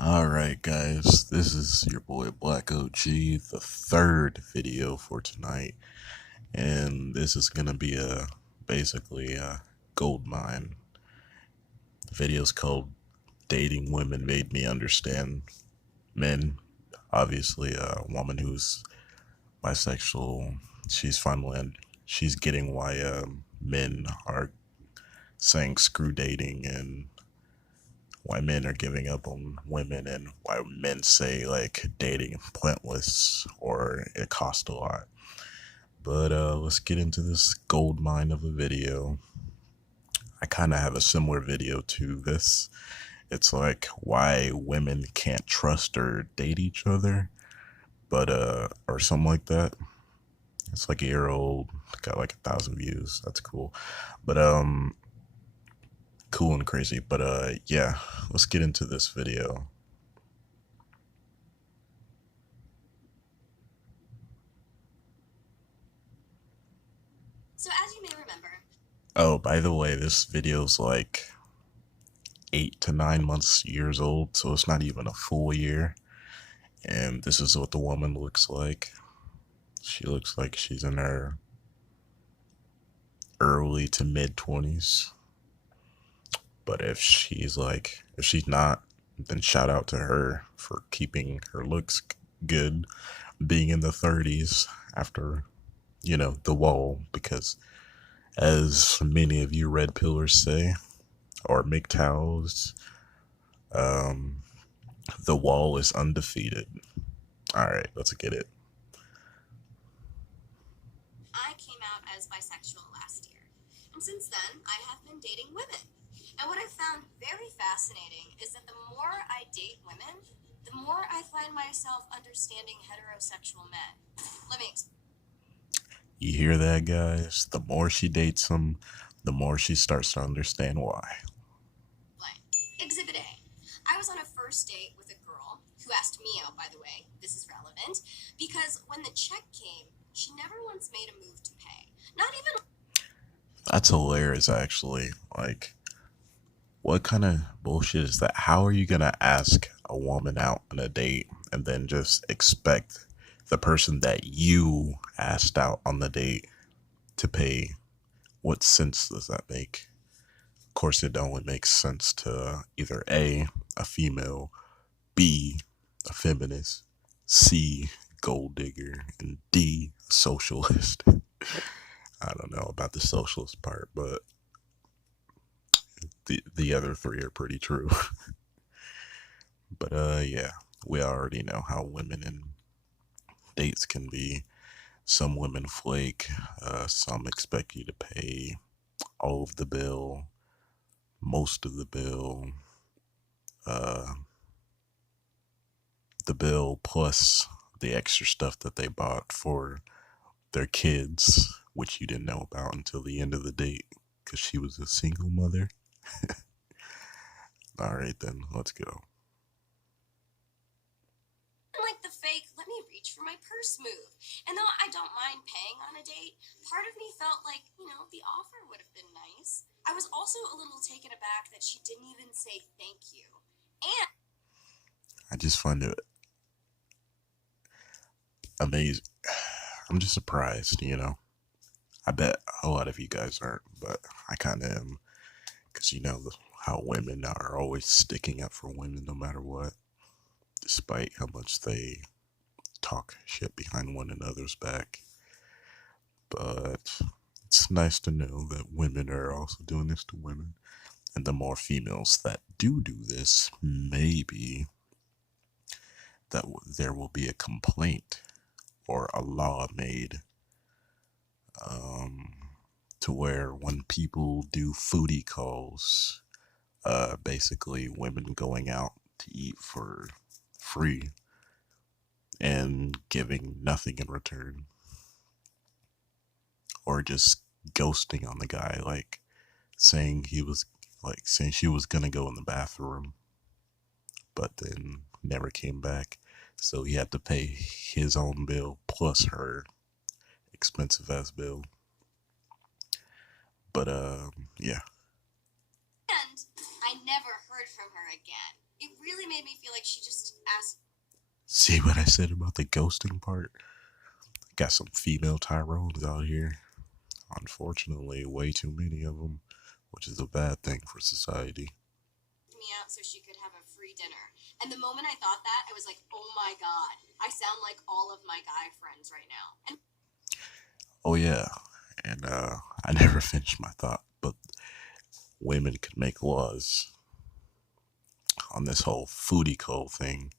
Alright guys, this is your boy Black OG, the third video for tonight, and this is gonna be basically a gold mine. The video's called Dating Women Made Me Understand Men. Obviously a woman who's bisexual, she's getting why men are saying screw dating and why men are giving up on women and why men say like dating is pointless or it costs a lot. But let's get into this gold mine of a video. I kind of have a similar video to this. It's like why women can't trust or date each other, but or something like that. It's like a year old, got like 1,000 views. That's cool. But cool and crazy. But yeah, let's get into this video. So as you may remember... Oh, by the way, this video's like 8 to 9 months years old, so it's not even a full year. And this is what the woman looks like. She looks like she's in her early to mid 20s. But if she's not, then shout out to her for keeping her looks good, being in the 30s after, the wall, because as many of you red pillars say, or MGTOWs, the wall is undefeated. Alright, let's get it. I came out as bisexual last year, and since then, I have been dating women. And what I found very fascinating is that the more I date women, the more I find myself understanding heterosexual men. Let me explain. You hear that, guys? The more she dates them, the more she starts to understand why. Exhibit A. I was on a first date with a girl who asked me out, by the way. This is relevant because when the check came, she never once made a move to pay. Not even... That's hilarious, actually. Like, what kind of bullshit is that? How are you gonna ask a woman out on a date and then just expect the person that you asked out on the date to pay? What sense does that make? Of course, it only makes sense to either A, a female, B, a feminist, C, gold digger, and D, a socialist. I don't know about the socialist part, but the other three are pretty true. But yeah, we already know how women in dates can be. Some women flake, some expect you to pay all of the bill, most of uh, the bill plus the extra stuff that they bought for their kids, which you didn't know about until the end of the date because she was a single mother. All right, then, let's go. like the fake, let me reach for my purse move. And though I don't mind paying on a date, part of me felt like, the offer would have been nice. I was also a little taken aback that she didn't even say thank you. And I just find it amazing. I'm just surprised, I bet a lot of you guys aren't, but I kind of am. Because how women are always sticking up for women no matter what, despite how much they talk shit behind one another's back. But it's nice to know that women are also doing this to women. And the more females that do this, maybe that there will be a complaint or a law made um, to where when people do foodie calls, basically women going out to eat for free and giving nothing in return, or just ghosting on the guy, like saying she was gonna go in the bathroom but then never came back, so he had to pay his own bill plus her expensive ass bill. But yeah, I never heard from her again. It really made made me feel like she just asked. See what I said about the ghosting part? Got some female Tyrones out here. Unfortunately, way too many of them, which is a bad thing for society. Me out so she could have a free dinner. And the moment I thought that, I was like, oh my god, I sound like all of my guy friends right now. And Oh, yeah. And I never finished my thought, but women could make laws on this whole foodie call thing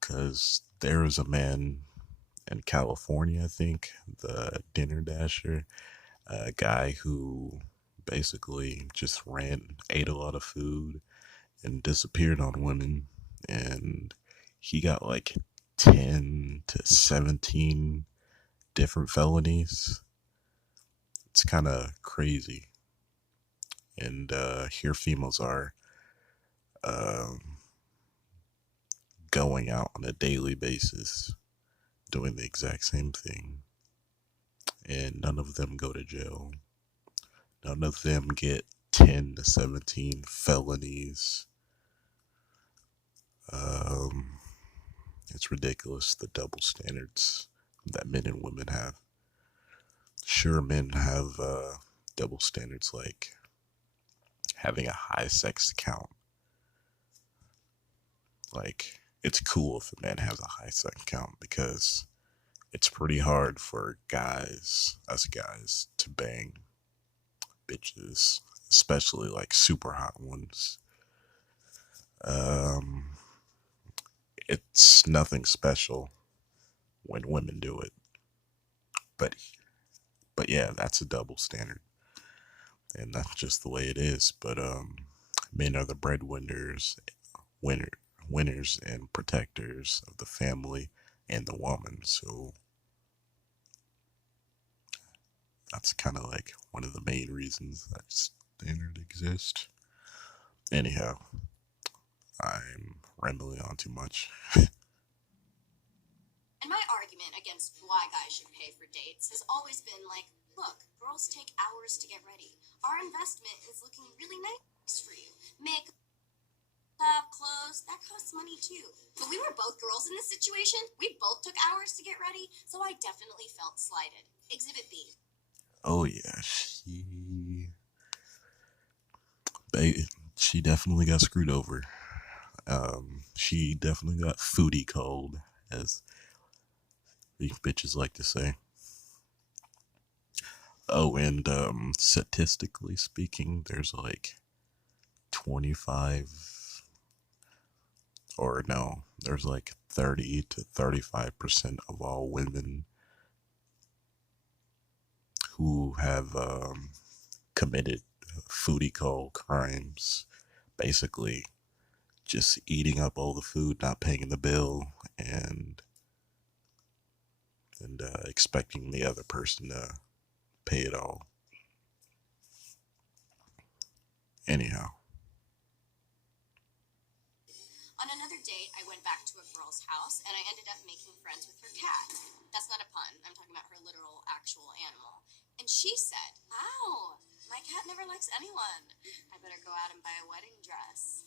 because there was a man in California, I think, the dinner dasher, a guy who basically just ate a lot of food, and disappeared on women. And he got like 10 to 17 different felonies. It's kind of crazy. And here females are um, going out on a daily basis doing the exact same thing. And none of them go to jail. None of them get 10 to 17 felonies. Um, it's ridiculous the double standards that men and women have. Sure, men have double standards like having a high sex count. Like, it's cool if a man has a high sex count because it's pretty hard for us guys, to bang bitches, especially like super hot ones. Um, it's nothing special when women do it, but yeah, that's a double standard, and that's just the way it is. But men are the breadwinners, winner, winners, and protectors of the family and the woman. So that's kind of like one of the main reasons that standard exists. Anyhow, I'm rambling on too much. And my argument against why guys should pay for dates has always been like, look, girls take hours to get ready. Our investment is looking really nice for you. Makeup, clothes, that costs money too. But we were both girls in this situation. We both took hours to get ready, so I definitely felt slighted. Exhibit B. Oh yeah, she definitely got screwed over. She definitely got foodie cold, as these bitches like to say. Oh, and statistically speaking, there's like 25, or no, there's like 30 to 35% of all women who have committed foodie cold crimes. Basically, just eating up all the food, not paying the bill, and expecting the other person to pay it all. Anyhow, On another date, I went back to a girl's house and I ended up making friends with her cat. That's not a pun. I'm talking about her literal, actual animal. And she said, wow, my cat never likes anyone. I better go out and buy a wedding dress.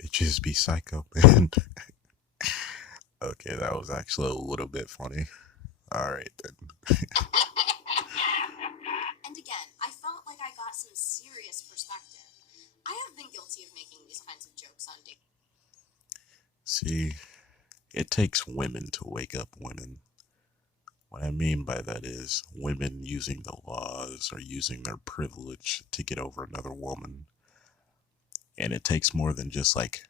bitches be psycho, man. Okay, that was actually a little bit funny. Alright then. And again, I felt like I got some serious perspective. I have been guilty of making these kinds of jokes on dates. See, it takes women to wake up women. What I mean by that is women using the laws or using their privilege to get over another woman. And it takes more than just like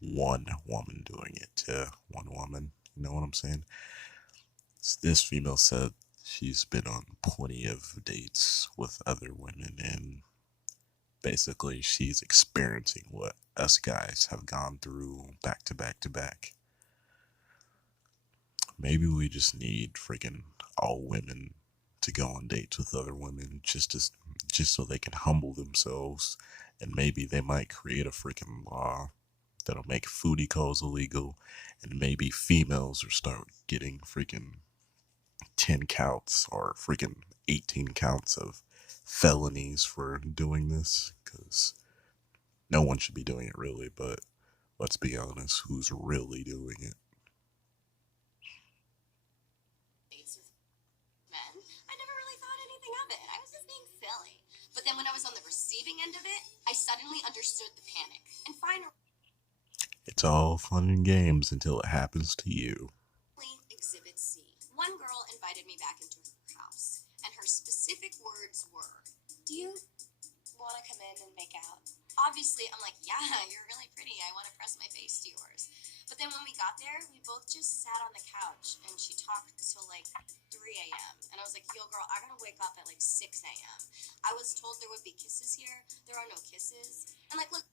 one woman doing it to one woman. You know what I'm saying? This female said she's been on plenty of dates with other women, and basically she's experiencing what us guys have gone through back to back to back. Maybe we just need freaking all women to go on dates with other women just so they can humble themselves, and maybe they might create a freaking law that'll make foodie calls illegal, and maybe females will start getting freaking 10 counts or freaking 18 counts of felonies for doing this, because no one should be doing it really, but let's be honest, who's really doing it? dates with men, I never really thought anything of it. I was just being silly. But then when I was on the receiving end of it, I suddenly understood the panic. And finally, It's all fun and games until it happens to you. Exhibit C. One girl invited me back into her house, and her specific words were, "Do you want to come in and make out?" Obviously, I'm like, "Yeah, you're really pretty. I want to press my face to yours." But then when we got there, we both just sat on the couch, and she talked till like 3 a.m. And I was like, "Yo, girl, I gotta wake up at like 6 a.m. I was told there would be kisses here. There are no kisses." And like, look,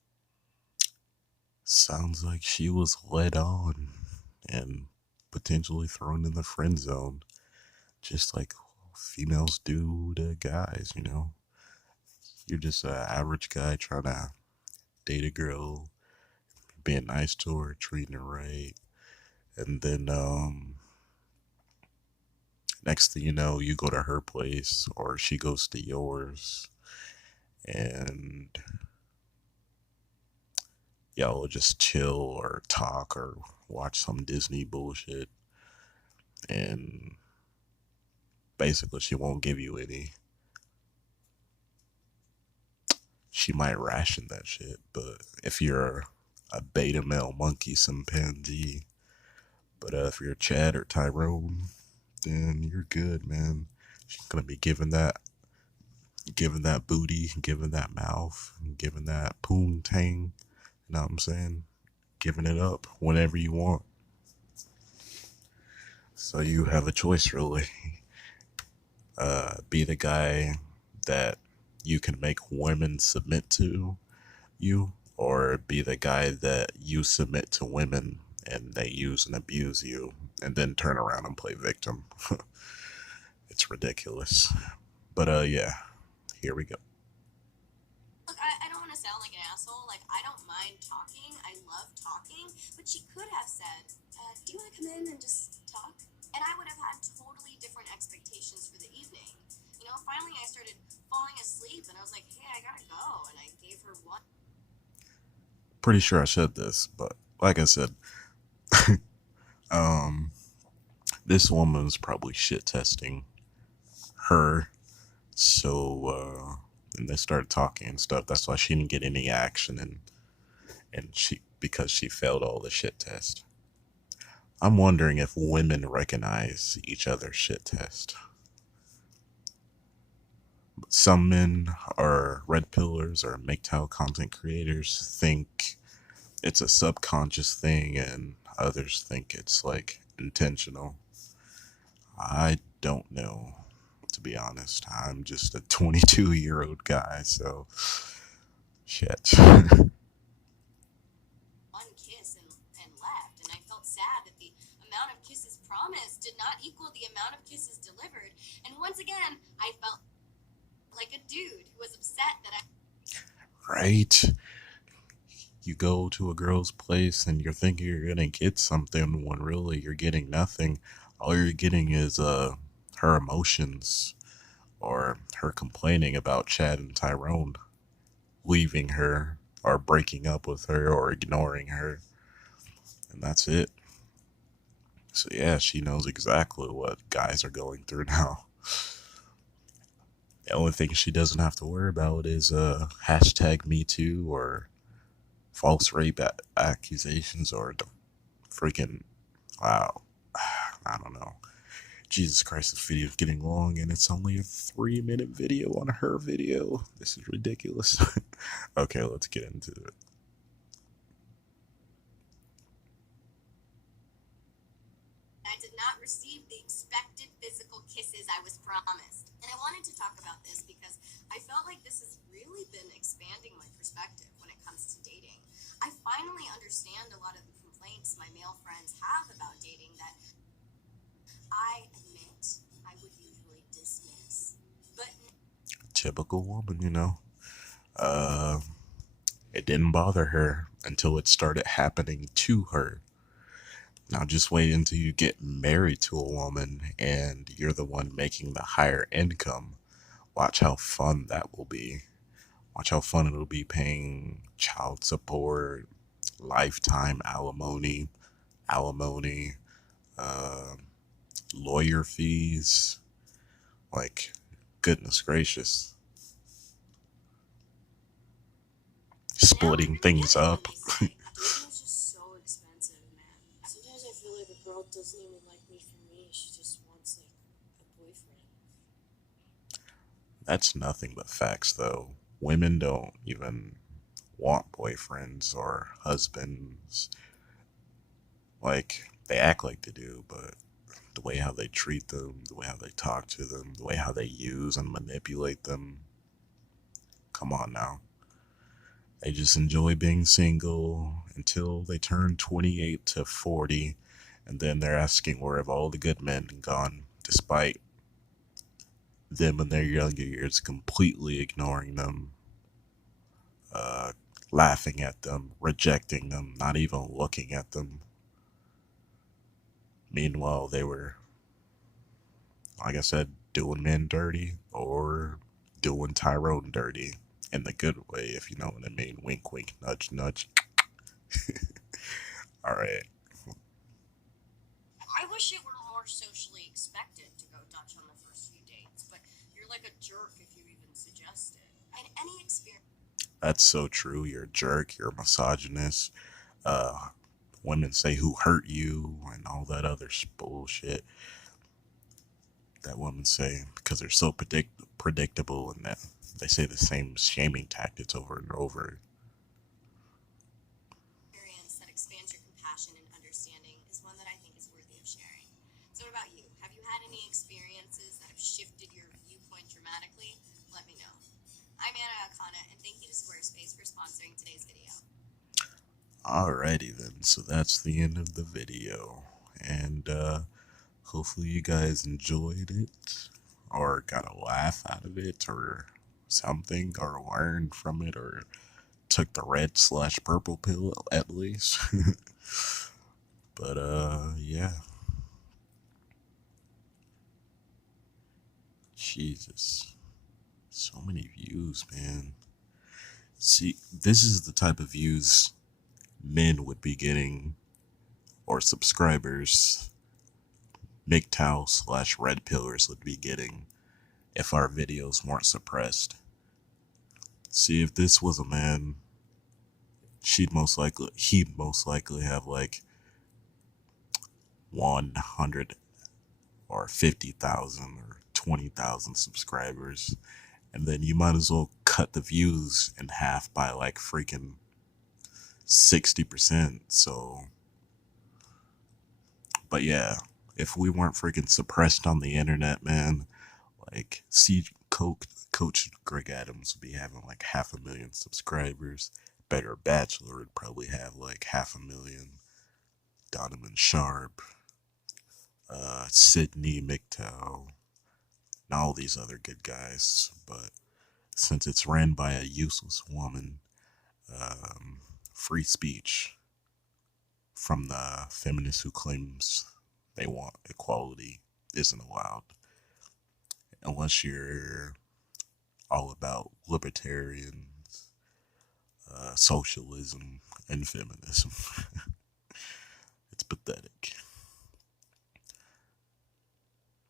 Sounds like she was led on and potentially thrown in the friend zone, just like females do to guys, you know? You're just an average guy trying to date a girl, being nice to her, treating her right, and then next thing you know, you go to her place or she goes to yours, and y'all will just chill or talk or watch some Disney bullshit, and basically she won't give you any. She might ration that shit, but if you're a beta male monkey chimpanzee, but if you're Chad or Tyrone, then you're good, man. She's gonna be giving that booty, giving that mouth, giving that poon tang. You know what I'm saying? Giving it up whenever you want. So you have a choice, really. Be the guy that you can make women submit to you, or be the guy that you submit to women and they use and abuse you and then turn around and play victim. It's ridiculous. But yeah, here we go. look, I don't want to sound like an asshole. Like, I don't mind talking. I love talking. But she could have said, "Do you want to come in and just talk?" And I would have had totally different expectations for the evening. You know, finally I started falling asleep and I was like, "Hey, I gotta go." And I gave her one. Pretty sure I said this, but like I said, um, this woman's probably shit testing her. So, and they started talking and stuff. That's why she didn't get any action, and she, because she failed all the shit test. I'm wondering if women recognize each other's shit test. Some men are red pillars or MGTOW content creators think it's a subconscious thing, and others think it's like intentional. I don't know, to be honest. I'm just a 22-year-old guy, so shit. One kiss and left. And I felt sad that the amount of kisses promised did not equal the amount of kisses delivered. And once again, I felt like a dude who was upset that I. Right? You go to a girl's place and you're thinking you're gonna get something when really you're getting nothing. All you're getting is her emotions, or her complaining about Chad and Tyrone leaving her or breaking up with her or ignoring her, and that's it. So yeah, she knows exactly what guys are going through now. The only thing she doesn't have to worry about is hashtag Me Too or false rape accusations or the freaking wow. I don't know. Jesus Christ, this video is getting long and it's only a 3-minute video on her video. This is ridiculous. Okay, let's get into it. I did not receive the expected physical kisses I was promised. And I wanted to talk about this because I felt like this has really been expanding my perspective when it comes to dating. I finally understand a lot of the complaints my male friends have about dating that I admit I would usually dismiss. But Typical woman, you know. Uh, it didn't bother her until it started happening to her. Now just wait until you get married to a woman and you're the one making the higher income. Watch how fun that will be. Watch how fun it'll be paying child support, lifetime alimony, uh, lawyer fees. Like, goodness gracious. Now I Splitting really get things it when up. they say dating is just so expensive, man. Sometimes I feel like a girl doesn't even like me for me. She just wants like a boyfriend. That's nothing but facts, though. Women don't even want boyfriends or husbands. Like, they act like they do, but the way how they treat them, the way how they talk to them, the way how they use and manipulate them. Come on now. They just enjoy being single until they turn 28 to 40, and then they're asking where have all the good men gone, despite them in their younger years completely ignoring them, uh, laughing at them, rejecting them, not even looking at them. Meanwhile, they were, like I said, doing men dirty or doing Tyrone dirty in the good way, if you know what I mean. Wink, wink, nudge, nudge. All right. I wish it were more socially expected to go Dutch on the first few dates, but you're like a jerk if you even suggest it. And any experience. That's so true. You're a jerk. You're a misogynist. Uh, Women say who hurt you and all that other bullshit that women say because they're so predictable and that they say the same shaming tactics over and over. That expands your compassion and understanding is one that I think is worthy of sharing. So, what about you? Have you had any experiences that have shifted your viewpoint dramatically? Let me know. I'm Anna Akana, and thank you to Squarespace for sponsoring today's video. Alrighty then, so that's the end of the video. And hopefully you guys enjoyed it or got a laugh out of it or something or learned from it or took the red slash purple pill at least. But yeah. Jesus. So many views, man. See, this is the type of views men would be getting or subscribers MGTOW slash red pillars would be getting if our videos weren't suppressed. See, if this was a man, he'd most likely have like 100 or 50,000 or 20,000 subscribers. And then you might as well cut the views in half by like freaking 60%. So, but yeah, if we weren't freaking suppressed on the internet, man, like, see, Coach Greg Adams would be having like 500,000 subscribers. Better Bachelor would probably have like 500,000. Donovan Sharp, Sydney MGTOW, and all these other good guys. But since it's ran by a useless woman, um, free speech from the feminist who claims they want equality isn't allowed unless you're all about libertarian socialism and feminism. It's pathetic.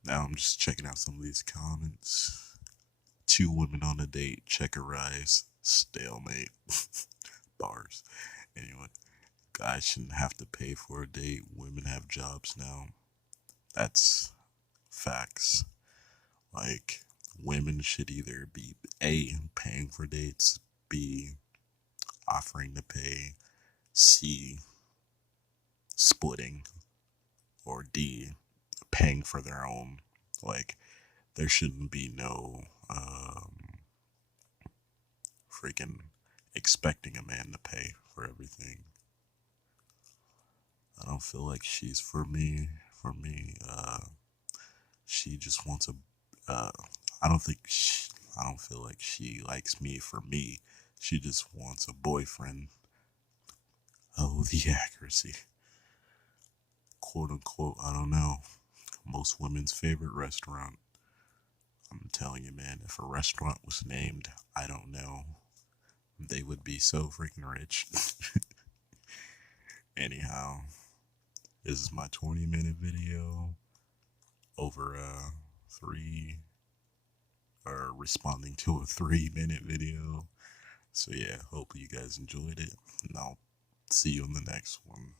Now I'm just checking out some of these comments. Two women on a date, check a rise, stalemate. Bars. Anyway, guys shouldn't have to pay for a date. Women have jobs now. That's facts. Like, women should either be A, paying for dates, B, offering to pay, C, splitting, or D, paying for their own. Like, there shouldn't be no freaking expecting a man to pay for everything. I don't feel like she's for me. For me, she just wants a. Uh, I don't think. I don't feel like she likes me for me. She just wants a boyfriend. Oh, the accuracy. quote unquote, I don't know, most women's favorite restaurant. I'm telling you, man, if a restaurant was named, I don't know, they would be so freaking rich. Anyhow, this is my 20-minute video over three, or responding to a 3-minute video. So yeah, hope you guys enjoyed it, and I'll see you in the next one.